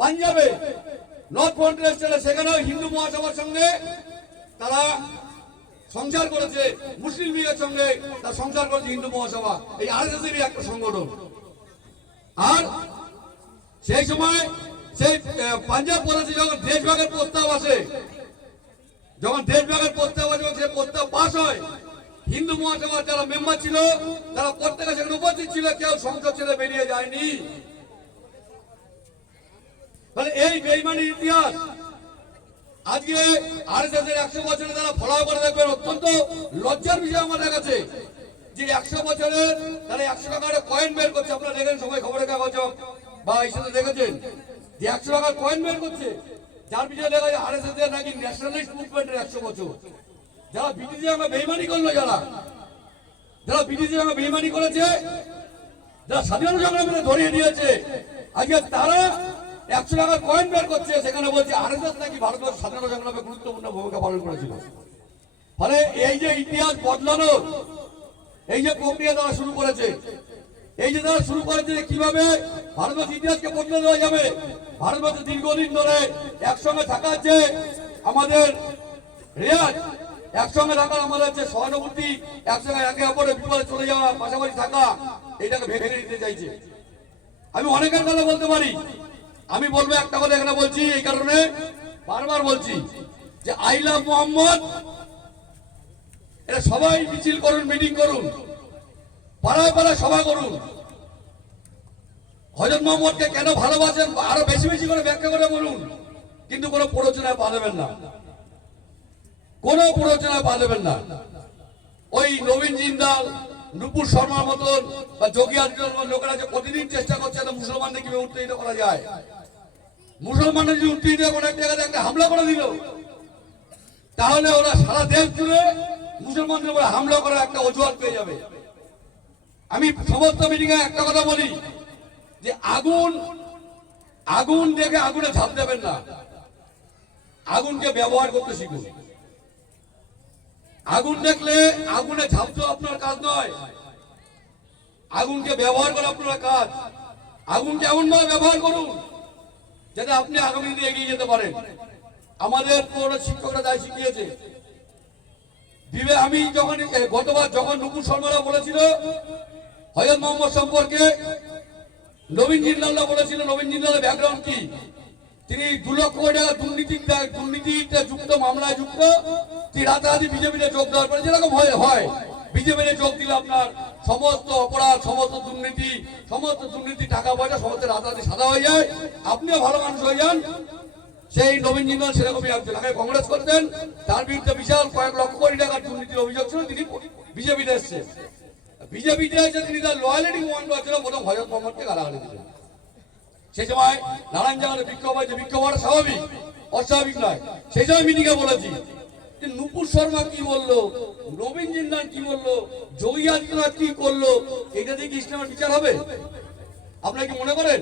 পাঞ্জাবে নর্থ স্টেটে সেখানেও হিন্দু মহাসভার সঙ্গে তারা সংসার করেছে, মুসলিম লীগের সঙ্গে তার সংসার করেছে হিন্দু মহাসভা। এই আর এরই একটা সংগঠন। আর সেই সময় সেই পাঞ্জাব প্রদেশে যখন দেশভাগের প্রস্তাব আসে, যখন দেশভাগের প্রস্তাব আসে সে প্রস্তাব পাস হয়, হিন্দু মহাসভার যারা মেম্বার ছিল, তারা প্রত্যেকে সেখানে উপস্থিত ছিল, কেউ সংসদ ছেড়ে বেরিয়ে যায়নি। তাহলে এই বেইমানির ইতিহাস। আজকে আরএসএস এর একশো বছরে তারা ফলাও করে দেখবেন, অত্যন্ত লজ্জার বিষয় আমার কাছে যে একশো বছরের তারা একশো টাকার কয়েন বের করছে। আপনারা দেখেন, সবাই খবরের কাগজ বা এই সাথে দেখেছেন। যে একশো টাকার কয়েন বের করছে। যার পিছনে লেখা যায় আরএসএস এর নাকি ন্যাশনালিস্ট মুভমেন্টের একশো বছর। যারা ব্রিটিশ আমরা বেইমানি করল যারা। যারা ব্রিটিশ আমরা বেইমানি করেছে, যারা স্বাধীনতা সংগ্রামীরা ধরিয়ে দিয়েছে, আজকে তারা একশো টাকার কয়েন বের করছে, সেখানে বলছে আরএসএস নাকি ভারতের স্বাধীনতা সংগ্রামে গুরুত্বপূর্ণ ভূমিকা পালন করেছিল। ফলে এই যে ইতিহাস বদলানোর এই যে প্রক্রিয়া তারা শুরু করেছে, এই যে তারা শুরু করেছে কীভাবে ভারতবর্ষ ইতিহাসকে বদলে দেওয়া যাবে ভারতবর্ষ দীর্ঘদিন ধরে একসঙ্গে থাকা যে আমাদের রেয়াজ একসঙ্গে থাকা আমাদের যে সহানুভূতি একসঙ্গে একে অপরের বিপদে চলে যাওয়া পাশাপাশি থাকা, এটাকে ভেঙে দিতে চাইছে। আমি অনেকের কথা বলতে পারি আমি বলব একটা কথা এখানে বলছি, এই কারণে বারবার বলছি যে আই লাভ মোহাম্মদ এটা সবাই মিছিল করুন মিটিং করুন, পাড়ায় পাড়ায় সভা করুন। হজরত মোহাম্মদকে কেন ভালোবাসেন আরও বেশি বেশি করে ব্যাখ্যা করে বলুন, কিন্তু কোনো প্ররোচনায় পা দেবেন না। কোনো প্ররোচনায় পা দেবেন না। ওই নবীন জিন্দাল, নুপুর শর্মার মতন বা যোগী আদিত্যনাথ লোকেরা যে প্রতিদিন চেষ্টা করছে মুসলমানদের কীভাবে উত্তেজিত করা যায়? মুসলমানরা যদি করে একটা জায়গাতে একটা হামলা করে দিল। তাহলে ওরা সারা দেশ জুড়ে মুসলমানদের উপরে হামলা করার একটা অজুহাত পেয়ে যাবে। আমি সমস্ত মিটিং এ একটা কথা বলি, যে আগুন আগুন দেখে আগুনে ঝাঁপ দেবেন না। আগুনকে ব্যবহার করতে শিখুন। আগুন দেখলে আগুনে ঝাঁপ দেওয়া আপনার কাজ নয়। আগুনকে ব্যবহার করা আপনার কাজ। আগুনকে এমন ভাবে ব্যবহার করুন যাতে আপনি আগামী দিনে এগিয়ে যেতে পারেন। আমাদের পুরো শিক্ষকরা তাই শিখিয়েছে। দিবে আমি যখন গতবার যখন নুপুর শর্মারা বলেছিল হজরত মোহাম্মদ সম্পর্কে, নবীন জিন্দাল্লাহ বলেছিল, নবীন জিন্দালের ব্যাকগ্রাউন্ড কি? তিনি দু লক্ষ কোটি টাকা দুর্নীতি দুর্নীতিতে যুক্ত, মামলায় যুক্ত, তিনি রাতারাতি বিজেপিতে যোগ দেওয়ার পরে যেরকম হয় হয়। বিজেপিতে যোগ দিলে আপনার। সমস্ত অপরাধ, সমস্ত দুর্নীতি সমস্ত দুর্নীতি, টাকা পয়সা, সমস্ত রাতারাতি সাদা হয়ে যায়। আপনিও ভালো মানুষ হয়ে যান। সেই নবীন জিন্দাল সেরকমই একজন আগে কংগ্রেস করতেন তার বিরুদ্ধে বিশাল কয়েক লক্ষ কোটি টাকার দুর্নীতির অভিযোগ ছিল। তিনি বিজেপিতে এসছে বিজেপিতে এসে তিনি তার লয়ালিটি প্রমাণ করার জন্য প্রথম হজরত মোহাম্মদকে গালাগালি দিলেন সেই সময় নারায়ণ জাহানের বিক্ষোভ হয়েছে বিক্ষোভ হওয়া স্বাভাবিক, অস্বাভাবিক নয়। সেই সময় মিটিংয়ে বলেছি নুপুর শর্মা কি বলল? নবীন জিন্দান কি বলল? যোগী আদিত্যনাথ কি করল? এটা দিয়ে কি ইসলামের বিচার হবে? আপনারা কি মনে করেন?